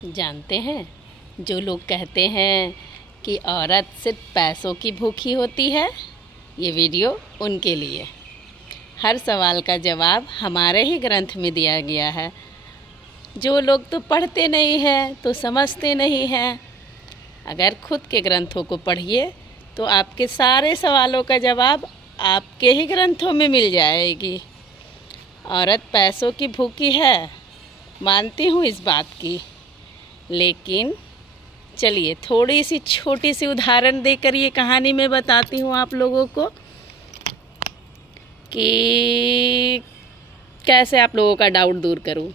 जानते हैं, जो लोग कहते हैं कि औरत सिर्फ पैसों की भूखी होती है, ये वीडियो उनके लिए। हर सवाल का जवाब हमारे ही ग्रंथ में दिया गया है। जो लोग तो पढ़ते नहीं हैं तो समझते नहीं हैं। अगर खुद के ग्रंथों को पढ़िए तो आपके सारे सवालों का जवाब आपके ही ग्रंथों में मिल जाएगी। औरत पैसों की भूखी है, मानती हूँ इस बात की, लेकिन चलिए थोड़ी सी छोटी सी उदाहरण देकर ये कहानी मैं बताती हूँ आप लोगों को कि कैसे आप लोगों का डाउट दूर करूँ।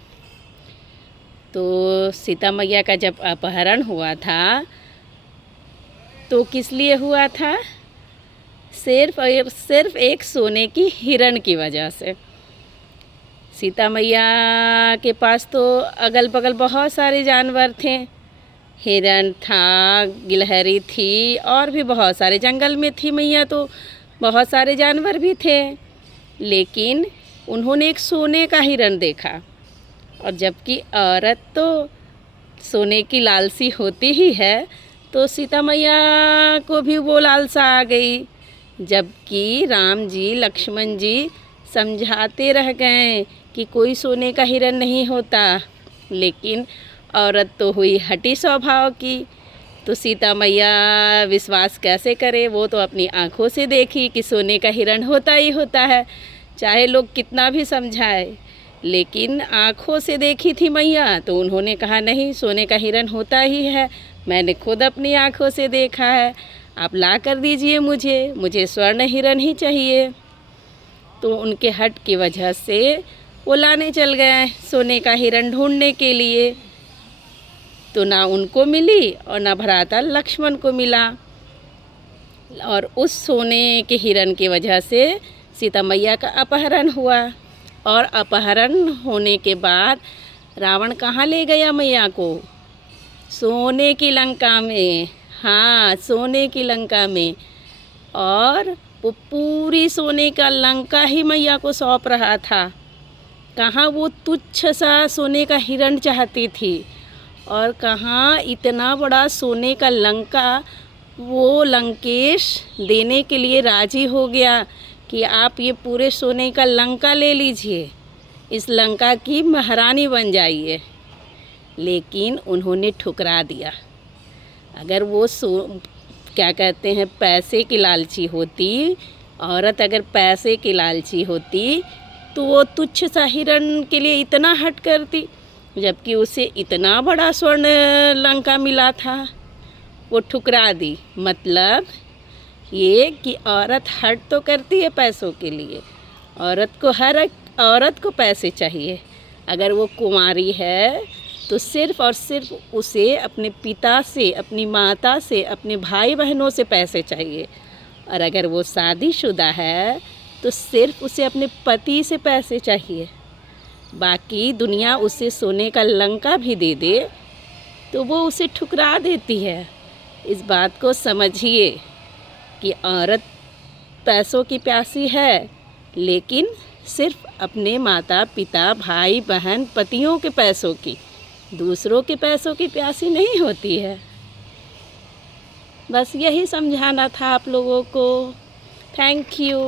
तो सीता मैया का जब अपहरण हुआ था तो किस लिए हुआ था? सिर्फ और सिर्फ एक सोने की हिरण की वजह से। सीता मैया के पास तो अगल बगल बहुत सारे जानवर थे। हिरण था, गिलहरी थी और भी बहुत सारे, जंगल में थी मैया तो बहुत सारे जानवर भी थे। लेकिन उन्होंने एक सोने का हिरण देखा, और जबकि औरत तो सोने की लालसी होती ही है, तो सीता मैया को भी वो लालसा आ गई। जबकि राम जी, लक्ष्मण जी समझाते रह गए कि कोई सोने का हिरण नहीं होता, लेकिन औरत तो हुई हठी स्वभाव की। तो सीता मैया विश्वास कैसे करे? वो तो अपनी आँखों से देखी कि सोने का हिरण होता ही होता है, चाहे लोग कितना भी समझाए। लेकिन आँखों से देखी थी मैया, तो उन्होंने कहा नहीं, सोने का हिरण होता ही है, मैंने खुद अपनी आँखों से देखा है, आप ला कर दीजिए मुझे स्वर्ण हिरण ही चाहिए। तो उनके हट की वजह से वो लाने चल गए सोने का हिरण ढूंढने के लिए। तो ना उनको मिली और ना भ्राता लक्ष्मण को मिला, और उस सोने के हिरण की वजह से सीता मैया का अपहरण हुआ। और अपहरण होने के बाद रावण कहाँ ले गया मैया को? सोने की लंका में। हाँ, सोने की लंका में। और वो पूरी सोने का लंका ही मैया को सौंप रहा था। कहाँ वो तुच्छ सा सोने का हिरण चाहती थी, और कहाँ इतना बड़ा सोने का लंका वो लंकेश देने के लिए राजी हो गया कि आप ये पूरे सोने का लंका ले लीजिए, इस लंका की महारानी बन जाइए। लेकिन उन्होंने ठुकरा दिया। अगर वो क्या कहते हैं, पैसे की लालची होती, औरत अगर पैसे की लालची होती तो वो तुच्छ सा हिरण के लिए इतना हट करती, जबकि उसे इतना बड़ा स्वर्ण लंका मिला था। वो ठुकरा दी। मतलब ये कि औरत हट तो करती है पैसों के लिए। हर एक औरत को पैसे चाहिए। अगर वो कुंवारी है तो सिर्फ़ और सिर्फ उसे अपने पिता से, अपनी माता से, अपने भाई बहनों से पैसे चाहिए। और अगर वो शादीशुदा है तो सिर्फ उसे अपने पति से पैसे चाहिए। बाकी दुनिया उसे सोने का लंका भी दे दे तो वो उसे ठुकरा देती है। इस बात को समझिए कि औरत पैसों की प्यासी है, लेकिन सिर्फ अपने माता पिता, भाई बहन, पतियों के पैसों की, दूसरों के पैसों की प्यासी नहीं होती है। बस यही समझाना था आप लोगों को। Thank you.